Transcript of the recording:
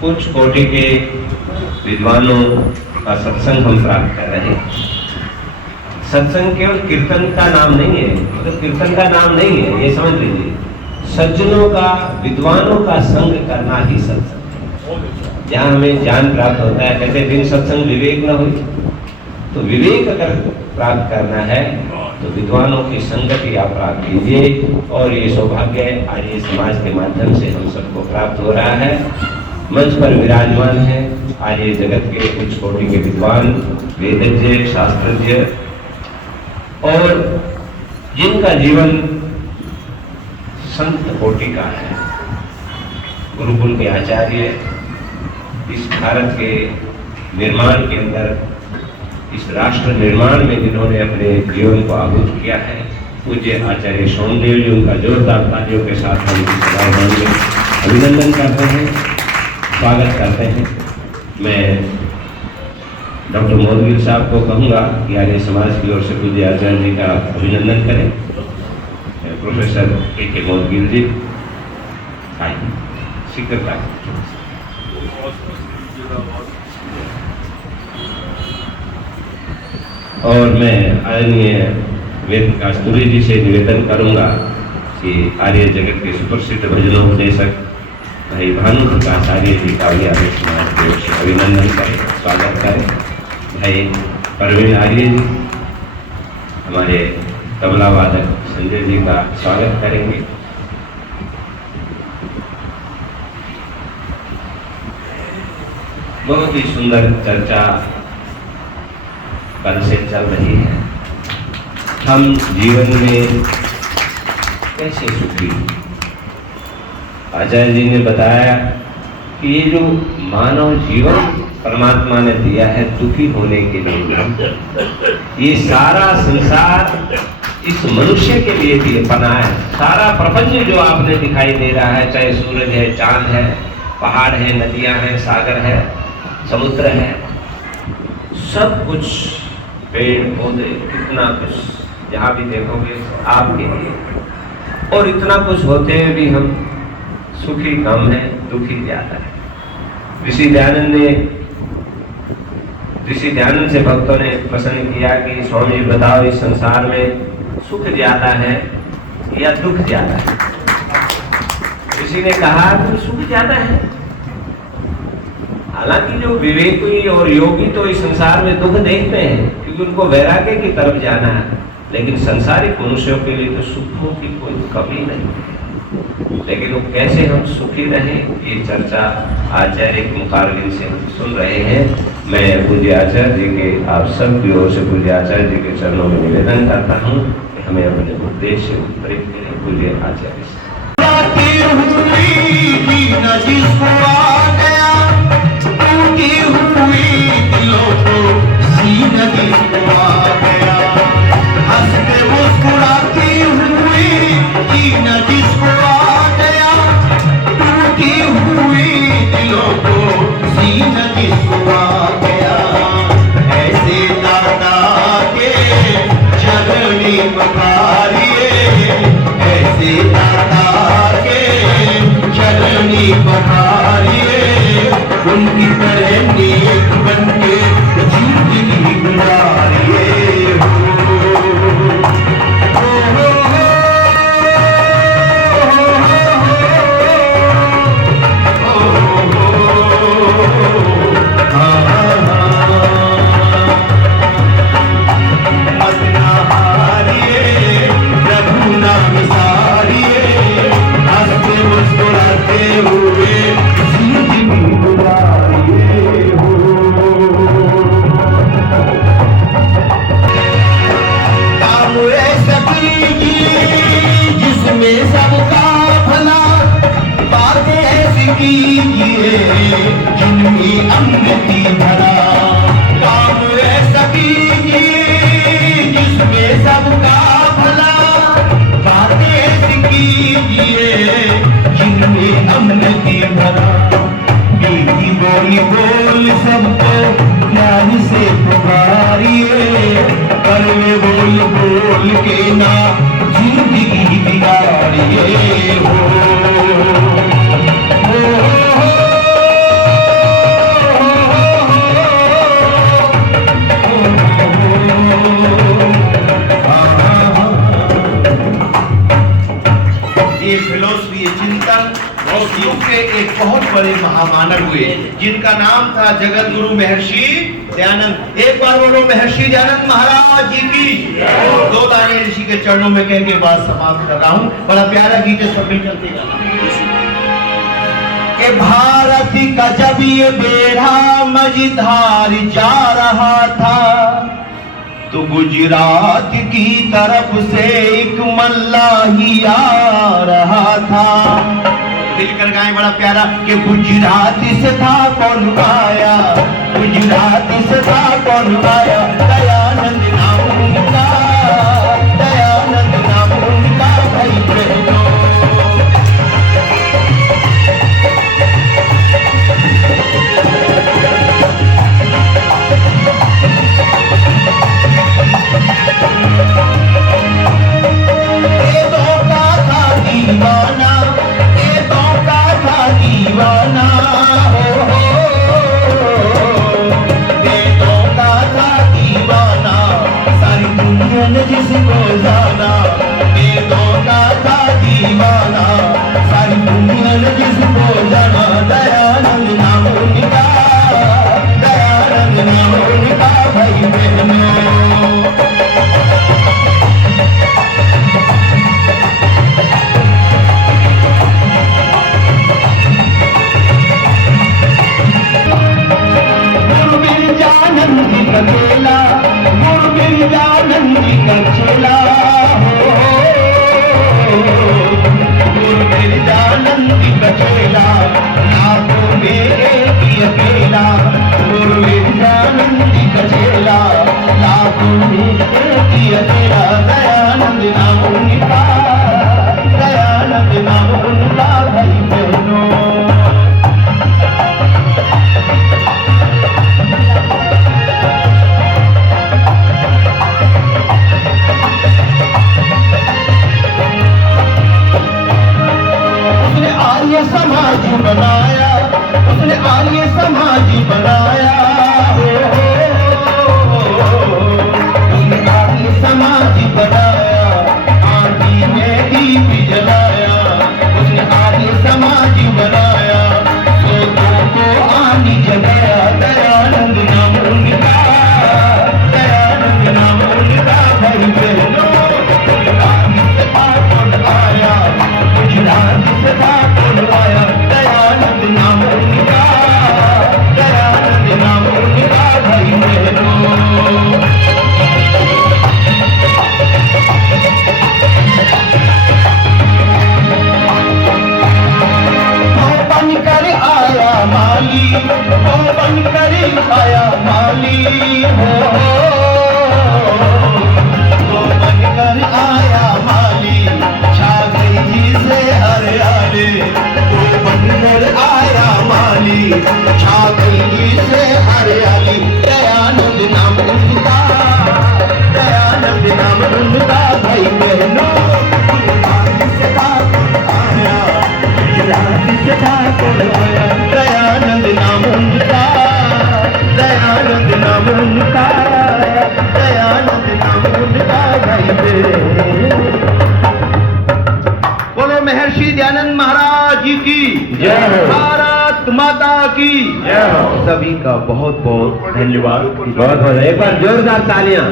कुछ कोटि के विद्वानों का सत्संग हम प्राप्त कर रहे हैं। सत्संग केवल कीर्तन का नाम नहीं है, मतलब कीर्तन का नाम नहीं है, ये समझ लीजिए। सज्जनों का, विद्वानों का संग करना ही सत्संग है। जहाँ हमें ज्ञान प्राप्त होता है, कहते हैं बिन सत्संग विवेक न हुई। तो विवेक अगर प्राप्त करना है तो विद्वानों की संगति आप प्राप्त कीजिए, और ये सौभाग्य आज ये समाज के माध्यम से हम सबको प्राप्त हो रहा है। मंच पर विराजमान है आज ये जगत के कुछ कोटि के विद्वान, वेदज्ञ, शास्त्रज्ञ, और जिनका जीवन संत कोटि का है। गुरुकुल के आचार्य इस भारत के निर्माण के अंदर, इस राष्ट्र निर्माण में जिन्होंने अपने जीवन को आहुत किया है, पूज्य आचार्य सोमदेव जी, उनका जोरदार तालियों के साथ हम इस सभागार में अभिनंदन करते हैं, स्वागत करते हैं। मैं डॉक्टर मोदगिल साहब को कहूँगा कि आर्य समाज की ओर से पूज्य आचार्य जी का अभिनंदन करें। Professor A K. मोदगिल जी आइए, शीघ्रता। और मैं आदरणीय वेद कस्तूरी जी से निवेदन करूंगा कि आर्य जगत के सुप्रसिद्ध भजनोपदेशक भाई भानु प्रकाश आर्य जी का भी आर्य समाज की ओर से अभिनंदन करें, स्वागत करें। भाई परवीन आर्य जी, हमारे तबला वादक संजय जी का स्वागत करेंगे। बहुत ही सुंदर चर्चा कल से चल रही है। हम जीवन में कैसे सुखी? आचार्य जी ने बताया कि ये जो मानव जीवन परमात्मा ने दिया है दुखी होने के लिए, ये सारा संसार इस मनुष्य के लिए भी बना है। सारा प्रपंच जो आपने दिखाई दे रहा है, चाहे सूरज है, चांद है, पहाड़ है, नदियां हैं, सागर है, समुद्र है, सब कुछ, पेड़ पौधे, कितना कुछ जहाँ भी देखोगे आपके लिए। और इतना कुछ होते हुए भी हम सुखी कम है, दुखी ज्यादा है। ऋषि दयानंद से भक्तों ने प्रश्न किया कि स्वामी बताओ, इस संसार में सुख ज्यादा है या दुख ज्यादा है? ऋषि ने कहा कि सुख ज्यादा है। हालांकि जो विवेकी और योगी तो इस संसार में दुख देखते हैं क्योंकि उनको वैराग्य की तरफ जाना है, लेकिन संसारिक मनुष्यों के लिए तो सुखों की कोई कमी नहीं है। लेकिन वो कैसे हम सुखी रहें, ये चर्चा आचार्य के मुखारबिन से हम सुन रहे हैं। मैं पूज्य आचार्य जी के, आप सब की ओर से पूज्य आचार्य जी के चरणों में निवेदन करता हूँ कि हमें अपने उद्देश्य से उत्प्रेरित करें। पूज्य आचार्य उनकी तरह नेक बनके जिंदगी गुजारिए अपना हारिए, प्रभु नाम सारिए, हंसते मुस्कुराते हुए जिसमें सबका भला, बातें ऐसी कीजिए जिनमें अमृति भरा। काम ऐसा कीजिए जिसमें सबका भला, बातें ऐसी कीजिए जिनमें अमृति भरा। मीठी बोली बोल सबको प्यार से पुकारिए, कड़वे बोल बोल के ना जिंदगी बिगाड़िए हो। चिंतन और युग के एक बहुत बड़े महामानव हुए जिनका नाम था जगत गुरु महर्षि दयानंद। एक बार बोलो महर्षि दयानंद महाराज जी की। दो लाइनें ऋषि के चरणों में कह के बात समाप्त कर रहा हूँ। बड़ा प्यारा गीत है, सब मिलकर के गाना। कि भारत का जब ये बेड़ा मझधार जा रहा था तो गुजरात की तरफ से एक मल्लाही आ रहा था। मिलकर गाएं बड़ा प्यारा कि गुजरात से था कौन आया, गुजरात से था कौन आया, दयानंद नाम उनका, दयानंद नाम उनका भाई बहनों। दीवाना ये तो का था दीवाना हो ये तो का था दीवाना, सारी दुनिया ने जिसको जाना। ये तो का था दीवाना, सारी दुनिया ने जिसको जाना। दयानंद नाम उनका, दयानंद नाम उनका भाई बहनों। नंदी का चेला, गुरु गिरजानंदी का चेला हो, गुरु गिरजानंदी का चेला, लाखों में एक ही अकेला। गुरु गिरजानंदी का चेला, लाखों में एक ही अकेला। दयानंद नाम उनका, दयानंद नाम उनका भाई बहनों। समाज बनाया उसने, आर्य समाज बनाया हो, उसने आर्य समाज बनाया, आदि में दीप जलाया। उसने आर्य समाज बनाया, सोचों को आनी जगाया। दयानंद नाम उनका, दयानंद नाम उनका भाई बहनों। गुजरात से था कौन आया, दयानंद नाम उनका, दयानंद नाम उनका भाई बहनों। वो बनकर आया माली, वो बनकर आया माली हो, वो बनकर आया माली, छा गई जी से हरियाली। वो बनकर आया माली, छा गई जी से हरियाली। दयानंद नाम उनका, दयानंद नाम उनका भाई बहनों। गुजरात से था कौन आया, गुजरात से था कौन आया, दयानंद नाम उनका, दयानंद नाम उनका, दयानंद नाम उनका भाई बहनों। बोलो महर्षि दयानंद महाराज जी की जय हो, भारत माता की जय हो। सभी का बहुत बहुत धन्यवाद। बहुत बहुत एक बार जोरदार तालियां।